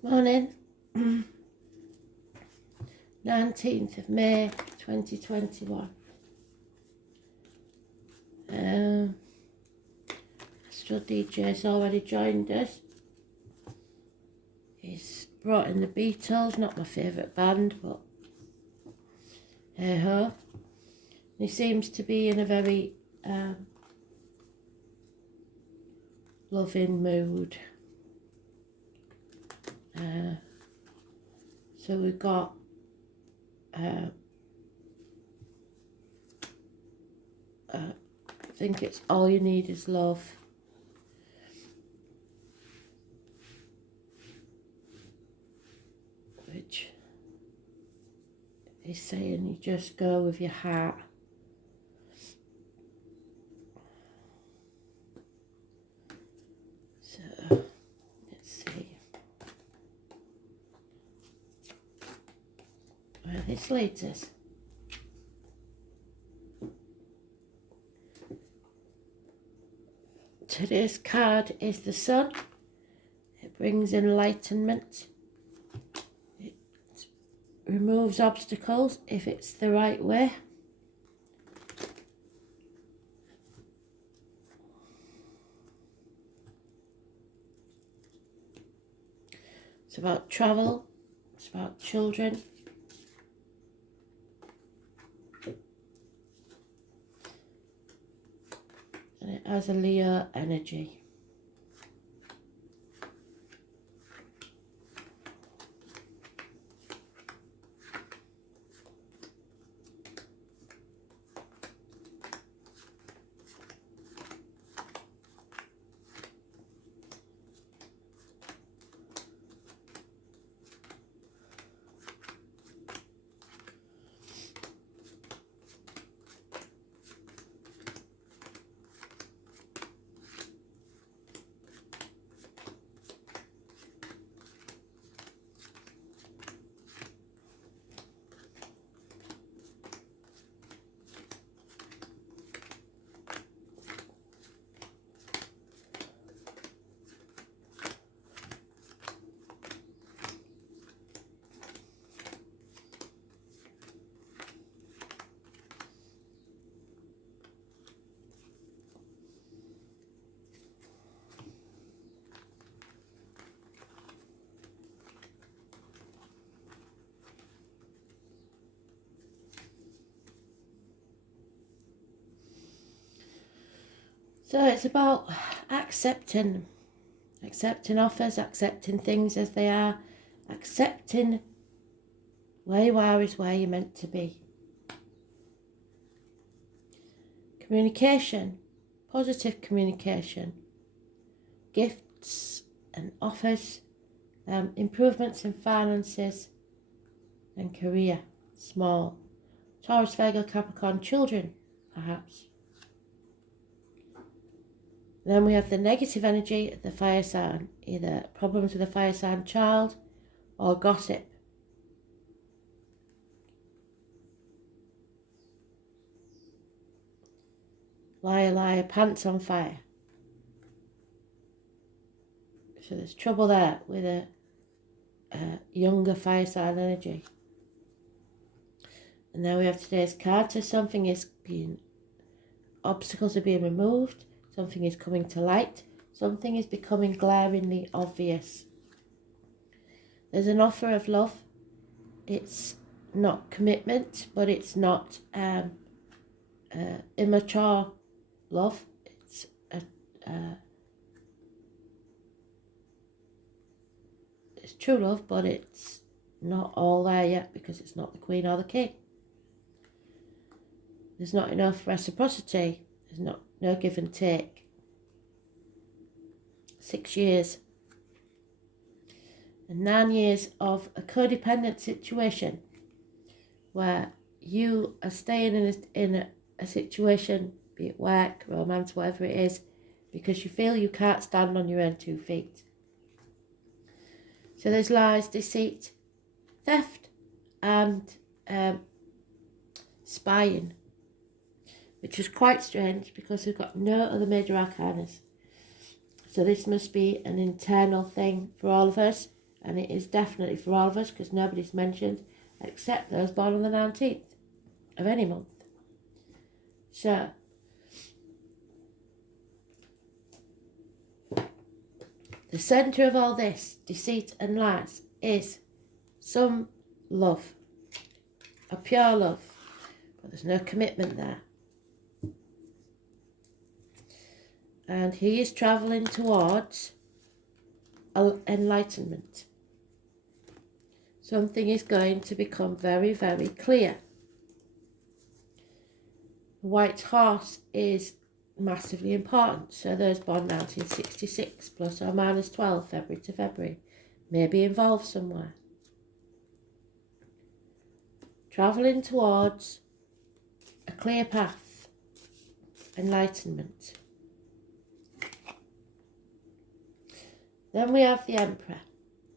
Morning, 19th of May 2021. Astral DJ's already joined us. He's brought in the Beatles, not my favourite band, but hey ho. He seems to be in a very loving mood. So we've got I think it's All You Need Is Love. Which is saying you just go with your heart. So let's see where this leads us. Today's card is the Sun. It brings enlightenment. It removes obstacles if it's the right way. It's about travel. It's about children. And it has a Leo energy. So it's about accepting offers, accepting things as they are, accepting where you are is where you're meant to be. Communication, positive communication, gifts and offers, improvements in finances and career, small. Taurus, Virgo, Capricorn, children, perhaps. Then we have the negative energy of the fire sign, either problems with a fire sign child or gossip. Liar, liar, pants on fire. So there's trouble there with a younger fire sign energy. And then we have today's card. So obstacles are being removed. Something is coming to light. Something is becoming glaringly obvious. There's an offer of love. It's not commitment, but it's not immature love. It's it's true love, but it's not all there yet because it's not the Queen or the King. There's not enough reciprocity. There's no give and take. 6 years. And 9 years of a codependent situation where you are staying in a situation, be it work, romance, whatever it is, because you feel you can't stand on your own 2 feet. So there's lies, deceit, theft, and spying, which is quite strange because we've got no other major arcanas. So this must be an internal thing for all of us, and it is definitely for all of us because nobody's mentioned except those born on the 19th of any month. So, the centre of all this deceit and lies is some love, a pure love, but there's no commitment there. And he is travelling towards enlightenment. Something is going to become very, very clear. The white horse is massively important. So those born 1966 plus or minus 12 February to February may be involved somewhere. Travelling towards a clear path, enlightenment. Then we have the Emperor.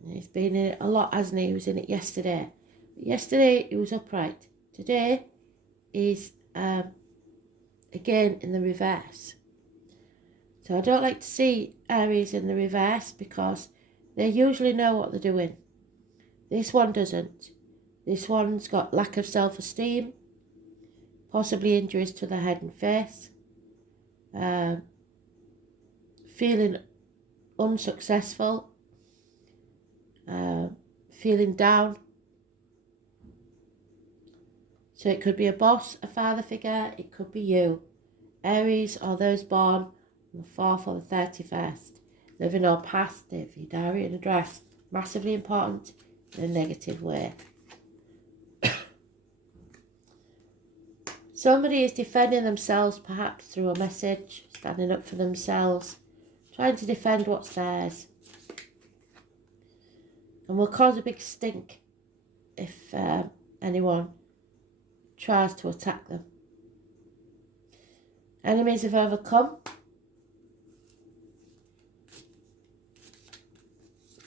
He's been in it a lot, hasn't he? He was in it yesterday. Yesterday he was upright. Today he's again in the reverse. So I don't like to see Aries in the reverse because they usually know what they're doing. This one doesn't. This one's got lack of self-esteem, possibly injuries to the head and face, feeling unsuccessful, feeling down. So it could be a boss, a father figure, it could be you. Aries or those born on the 4th or the 31st. Living or past, if your diary and address. Massively important in a negative way. Somebody is defending themselves perhaps through a message, standing up for themselves, trying to defend what's theirs. And will cause a big stink if anyone tries to attack them. Enemies have overcome.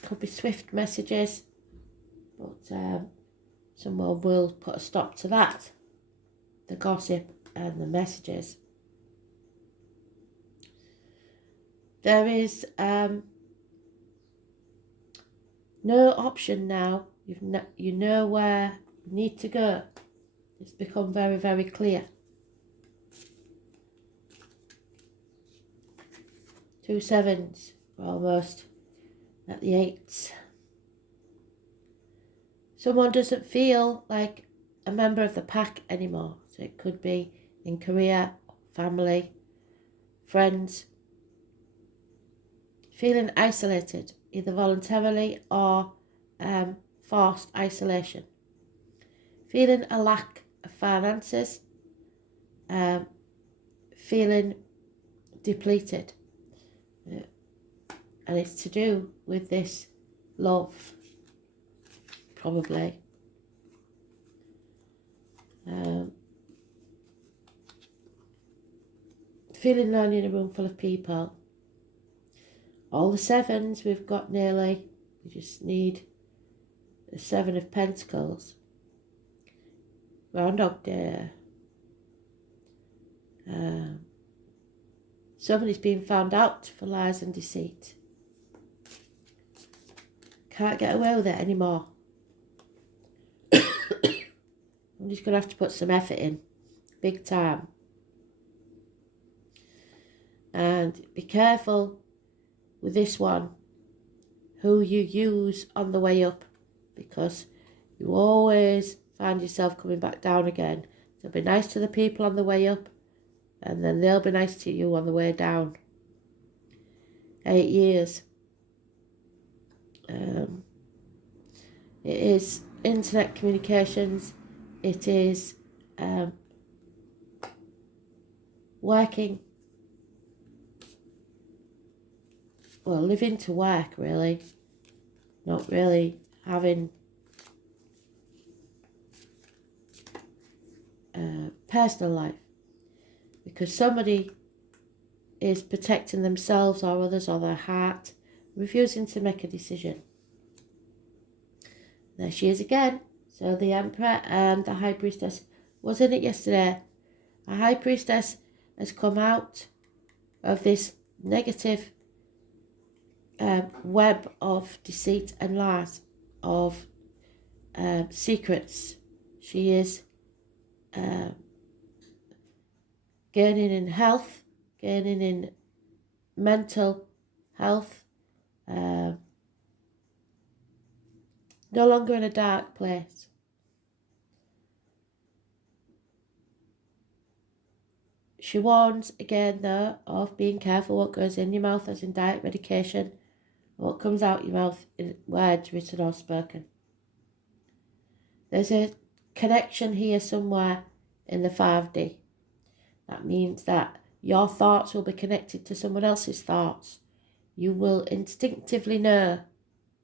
Could be swift messages, but someone will put a stop to that. The gossip and the messages. There is no option now. You know where you need to go. It's become very, very clear. 2 sevens. We're almost at the 8s. Someone doesn't feel like a member of the pack anymore. So it could be in career, family, friends. Feeling isolated, either voluntarily or forced isolation. Feeling a lack of finances. Feeling depleted. And it's to do with this love, probably. Feeling lonely in a room full of people. All the 7s we've got nearly. We just need the 7 of Pentacles. Groundhog Day. Somebody's been found out for lies and deceit. Can't get away with it anymore. I'm just going to have to put some effort in. Big time. And be careful with this one. Who you use on the way up. Because you always find yourself coming back down again. So be nice to the people on the way up. And then they'll be nice to you on the way down. 8 years. It is internet communications. It is working. Well, living to work, really. Not really having personal life. Because somebody is protecting themselves or others or their heart, refusing to make a decision. There she is again. So the Emperor and the High Priestess was in it yesterday. A High Priestess has come out of this negative web of deceit and lies, of secrets. She is gaining in health, gaining in mental health, no longer in a dark place. She warns again though of being careful what goes in your mouth, as in diet medication, what comes out your mouth in words written or spoken. There's a connection here somewhere in the 5D. That means that your thoughts will be connected to someone else's thoughts. You will instinctively know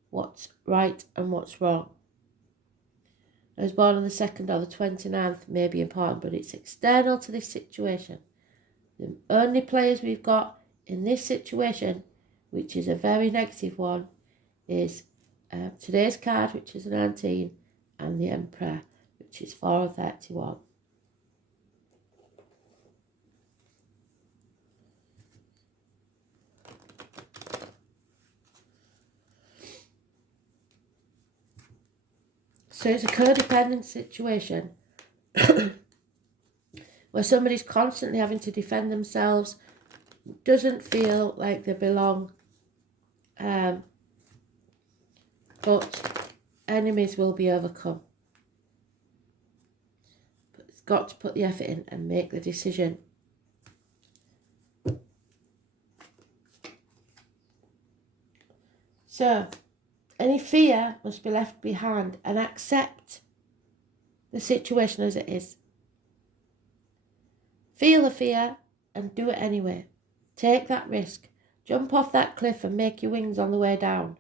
what's right and what's wrong. I was born on the 2nd or the 29th may be important, but it's external to this situation. The only players we've got in this situation, which is a very negative one, is today's card, which is a 19, and the Emperor, which is 4 or 31. So it's a codependent situation where somebody's constantly having to defend themselves, doesn't feel like they belong, but enemies will be overcome. But it's got to put the effort in and make the decision. So, any fear must be left behind and accept the situation as it is. Feel the fear and do it anyway. Take that risk. Jump off that cliff and make your wings on the way down.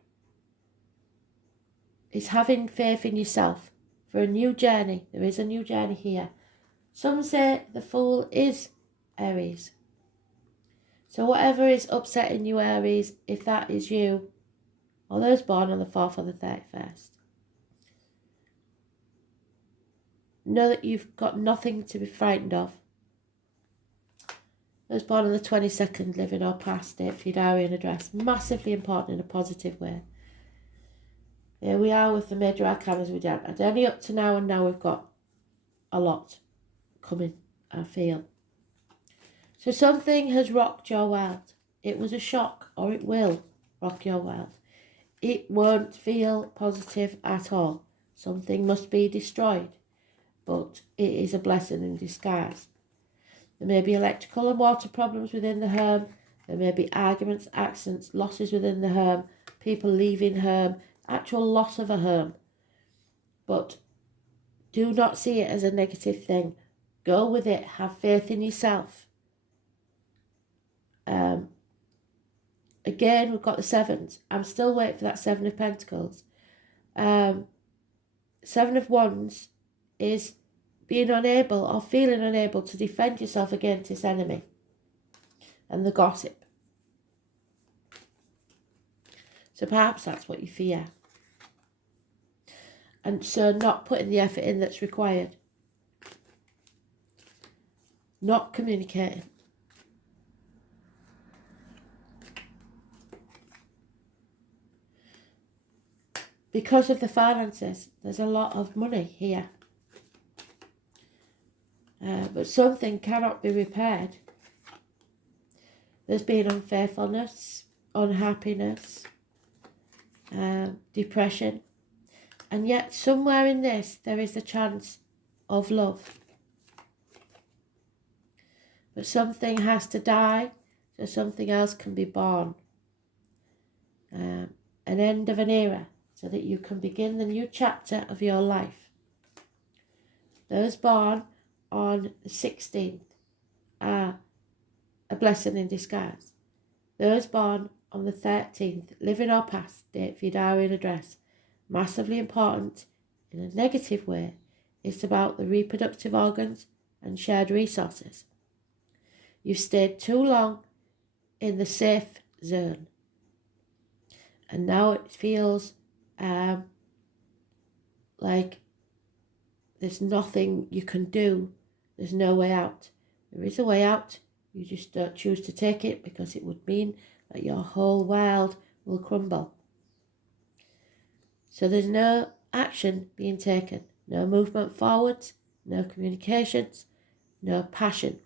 It's having faith in yourself for a new journey. There is a new journey here. Some say the Fool is Aries. So whatever is upsetting you, Aries, if that is you, or those born on the 4th or the 31st, know that you've got nothing to be frightened of. Those born on the 22nd, living or past, date for your diary and address, massively important in a positive way. Here we are with the major arcanas we did. And only up to now, and now we've got a lot coming, I feel. So something has rocked your world. It was a shock, or it will rock your world. It won't feel positive at all. Something must be destroyed, but it is a blessing in disguise. There may be electrical and water problems within the home. There may be arguments, accidents, losses within the home, people leaving home, actual loss of a home. But do not see it as a negative thing. Go with it. Have faith in yourself. Again, we've got the 7s. I'm still waiting for that 7 of Pentacles. 7 of Wands is being unable or feeling unable to defend yourself against this enemy and the gossip. So perhaps that's what you fear. And so not putting the effort in that's required. Not communicating. Because of the finances, there's a lot of money here. But something cannot be repaired. There's been unfaithfulness, unhappiness, depression. And yet somewhere in this, there is the chance of love. But something has to die so something else can be born. An end of an era so that you can begin the new chapter of your life. Those born on the 16th are a blessing in disguise. Those born on the 13th, living or past, date for your diary and address, massively important in a negative way. It's about the reproductive organs and shared resources. You've stayed too long in the safe zone. And now it feels like there's nothing you can do. There's no way out. There is a way out. You just don't choose to take it because it would mean that your whole world will crumble. So there's no action being taken, no movement forwards, no communications, no passion.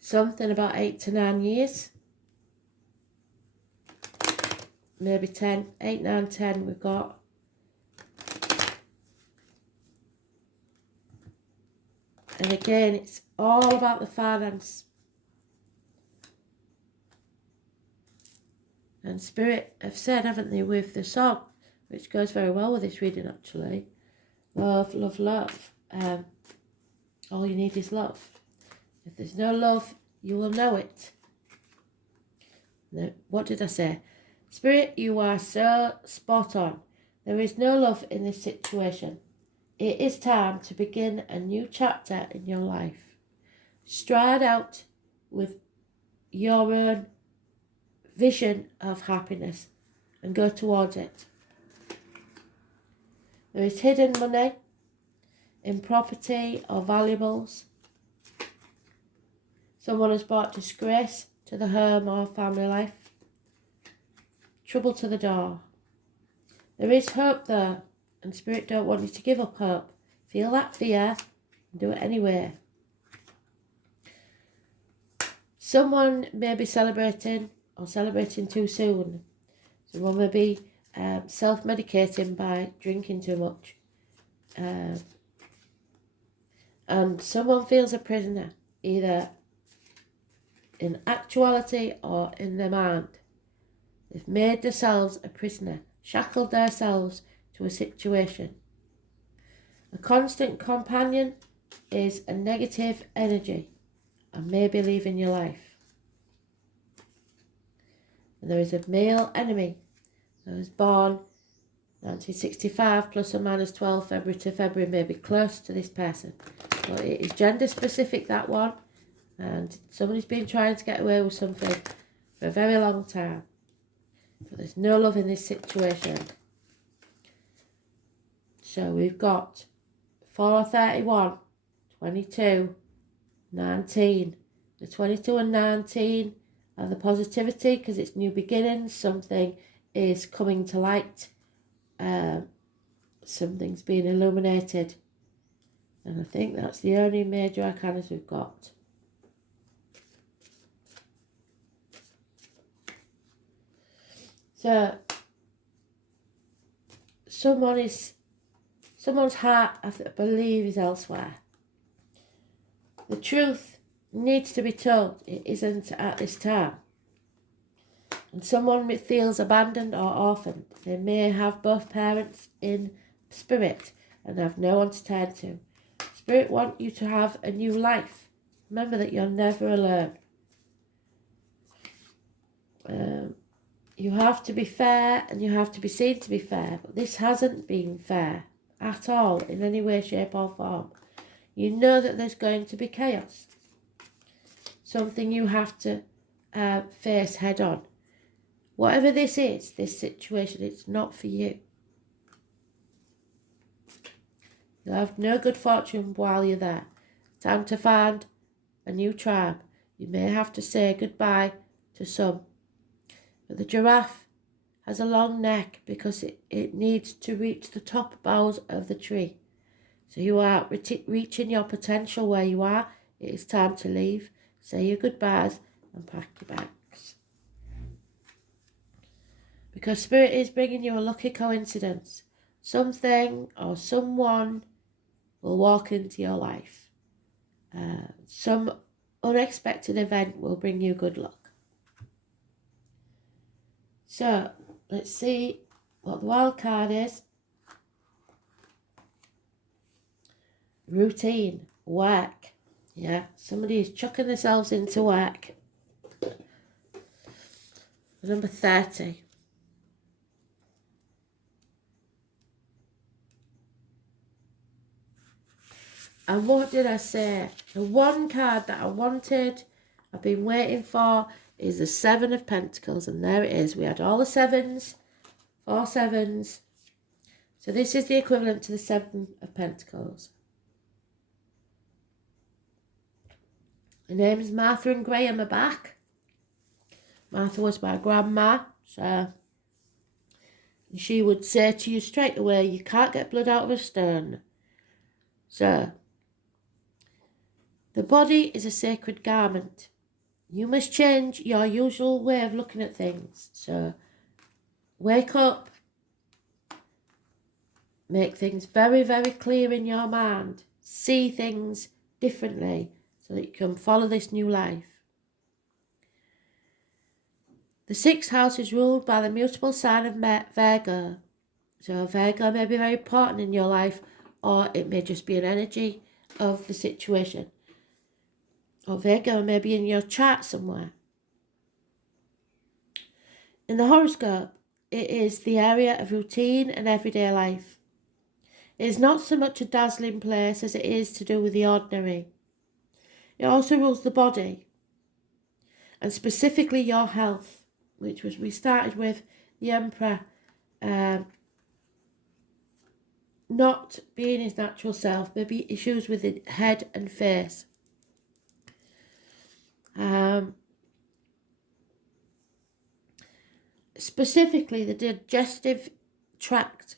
Something about 8 to 9 years. Maybe 10, 8, 9, 10 we've got. And again, it's all about the finance. And Spirit have said, haven't they, with the song, which goes very well with this reading actually. Love, love, love. All you need is love. If there's no love, you will know it. Now, what did I say? Spirit, you are so spot on. There is no love in this situation. It is time to begin a new chapter in your life. Stride out with your own vision of happiness and go towards it. There is hidden money in property or valuables. Someone has brought disgrace to the home or family life. Trouble to the door. There is hope though, and Spirit don't want you to give up hope. Feel that fear and do it anyway. Someone may be celebrating or celebrating too soon. Someone may be self-medicating by drinking too much. And someone feels a prisoner, either in actuality or in their mind. They've made themselves a prisoner, shackled themselves to a situation. A constant companion is a negative energy and maybe leaving your life. And there is a male enemy that was born 1965 plus or minus 12 February to February, may be close to this person. But it is gender specific, that one, and somebody's been trying to get away with something for a very long time. But there's no love in this situation. So we've got 431, 22, 19. The 22 and 19 are the positivity because it's new beginnings. Something is coming to light. Something's being illuminated. And I think that's the only major arcanas we've got. So someone's heart, I believe, is elsewhere. The truth needs to be told. It isn't at this time. And someone feels abandoned or orphaned. They may have both parents in spirit and have no one to turn to. Spirit want you to have a new life. Remember that you're never alone. You have to be fair and you have to be seen to be fair. But this hasn't been fair at all in any way, shape or form. You know that there's going to be chaos. Something you have to face head on. Whatever this is, this situation, it's not for you. You'll have no good fortune while you're there. Time to find a new tribe. You may have to say goodbye to some. But the giraffe has a long neck because it needs to reach the top boughs of the tree. So you are reaching your potential where you are. It is time to leave. Say your goodbyes and pack your bags. Because Spirit is bringing you a lucky coincidence. Something or someone will walk into your life. Some unexpected event will bring you good luck. So, let's see what the wild card is. Routine, work. Yeah, somebody is chucking themselves into work. Number 30. And what did I say? The one card that I wanted, I've been waiting for, is the Seven of Pentacles, and there it is. We had all the sevens, 4 sevens. So this is the equivalent to the Seven of Pentacles. The names Martha and Graham are back. Martha was my grandma, so she would say to you straight away, you can't get blood out of a stone. So, the body is a sacred garment. You must change your usual way of looking at things. So, wake up. Make things very, very clear in your mind. See things differently so that you can follow this new life. The 6th house is ruled by the mutable sign of Virgo. So Virgo may be very important in your life, or it may just be an energy of the situation. Or Virgo may be in your chart somewhere. In the horoscope, it is the area of routine and everyday life. It is not so much a dazzling place as it is to do with the ordinary. It also rules the body, and specifically your health, which was we started with the Emperor not being his natural self, maybe issues with the head and face. Specifically the digestive tract.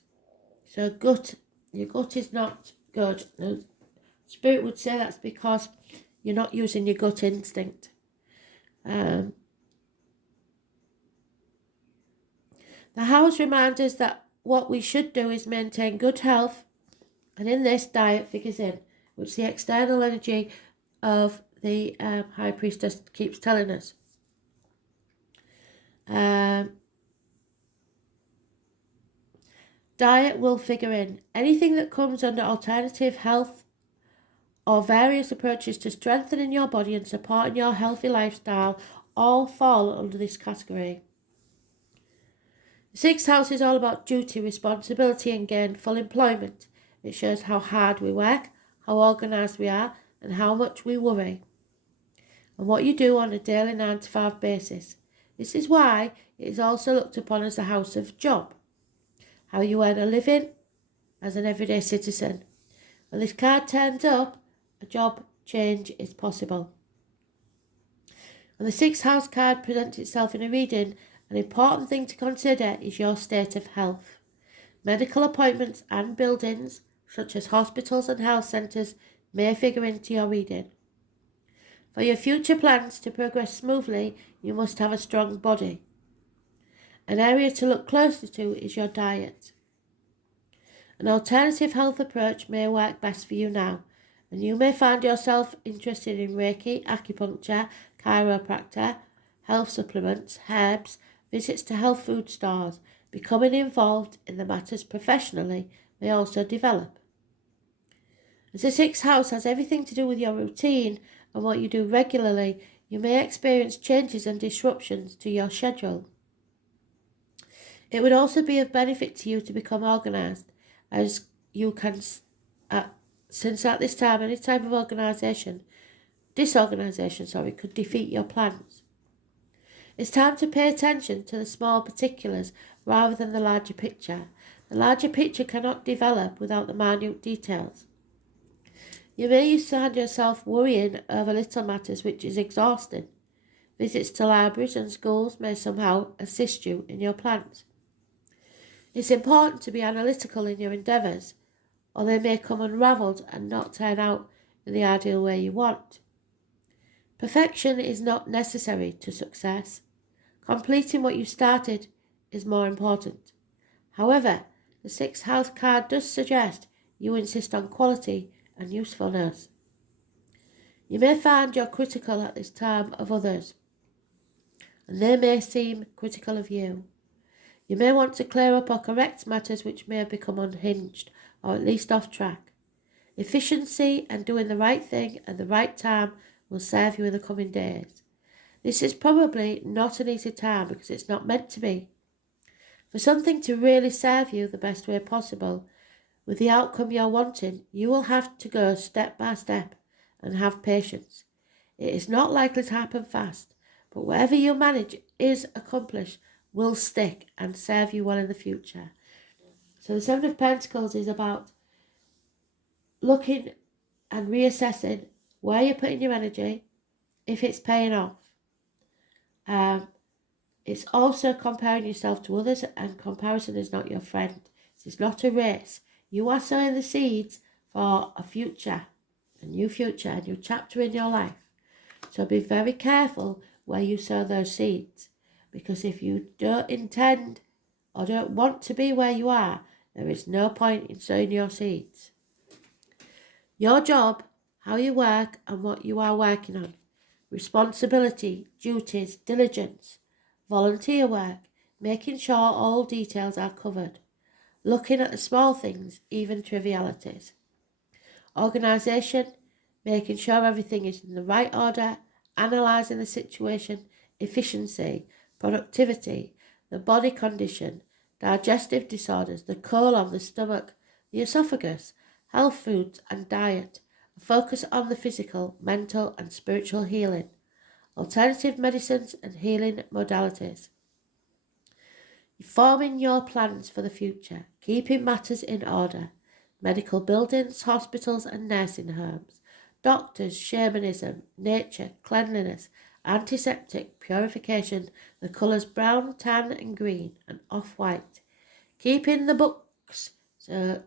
So gut, your gut is not good. Now, Spirit would say that's because you're not using your gut instinct. The house reminds us that what we should do is maintain good health, and in this, diet figures in, which the external energy of the High Priestess keeps telling us. Diet will figure in. Anything that comes under alternative health or various approaches to strengthening your body and supporting your healthy lifestyle all fall under this category. The 6th house is all about duty, responsibility and gainful employment. It shows how hard we work, how organised we are, and how much we worry, and what you do on a daily 9-to-5 basis. This is why it is also looked upon as the house of job, how you earn a living as an everyday citizen. When this card turns up, a job change is possible. When the 6th house card presents itself in a reading, an important thing to consider is your state of health. Medical appointments and buildings, such as hospitals and health centres, may figure into your reading. For your future plans to progress smoothly, you must have a strong body. An area to look closely to is your diet. An alternative health approach may work best for you now, and you may find yourself interested in Reiki, acupuncture, chiropractor, health supplements, herbs, visits to health food stores. Becoming involved in the matters professionally may also develop. As the 6th house has everything to do with your routine and what you do regularly, you may experience changes and disruptions to your schedule. It would also be of benefit to you to become organised, as you can, since at this time any type of disorganisation could defeat your plans. It's time to pay attention to the small particulars rather than the larger picture. The larger picture cannot develop without the minute details. You may used to find yourself worrying over little matters, which is exhausting. Visits to libraries and schools may somehow assist you in your plans. It's important to be analytical in your endeavours, or they may come unravelled and not turn out in the ideal way you want. Perfection is not necessary to success. Completing what you started is more important. However, the 6th house card does suggest you insist on quality and usefulness. You may find you're critical at this time of others, and they may seem critical of you. You may want to clear up or correct matters which may have become unhinged or at least off track. Efficiency and doing the right thing at the right time will serve you in the coming days. This is probably not an easy time because it's not meant to be. For something to really serve you the best way possible, with the outcome you're wanting, you will have to go step by step and have patience. It is not likely to happen fast, But whatever you manage is accomplished, will stick and serve you well in the future. So the Seven of Pentacles is about looking and reassessing where you're putting your energy, if it's paying off. It's also comparing yourself to others, and comparison is not your friend. It's not a race. You are sowing the seeds for a future, a new chapter in your life. So be very careful where you sow those seeds, because if you don't intend or don't want to be where you are, there is no point in sowing your seeds. Your job, how you work and what you are working on, responsibility, duties, diligence, volunteer work, making sure all details are covered, looking at the small things, even trivialities. Organisation, making sure everything is in the right order, analysing the situation, efficiency, productivity, the body condition, digestive disorders, the colon, the stomach, the esophagus, health foods and diet, focus on the physical, mental and spiritual healing, alternative medicines and healing modalities. Forming your plans for the future, keeping matters in order, medical buildings, hospitals and nursing homes, doctors, shamanism, nature, cleanliness, antiseptic, purification, the colours brown, tan and green and off-white. Keeping the books, so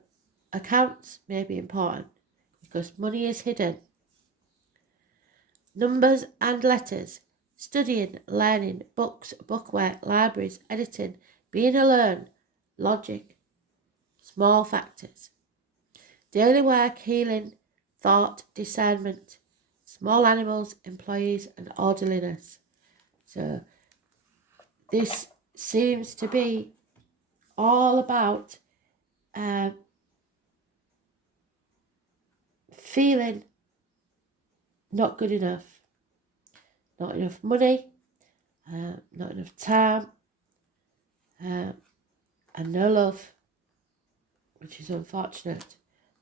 accounts may be important because money is hidden. Numbers and letters, studying, learning, books, bookwork, libraries, editing, being alone, logic, small factors. Daily work, healing, thought, discernment, small animals, employees and orderliness. So this seems to be all about feeling not good enough, not enough money, not enough time, and no love, which is unfortunate.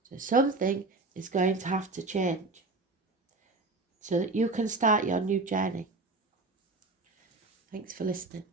So something is going to have to change so that you can start your new journey. Thanks for listening.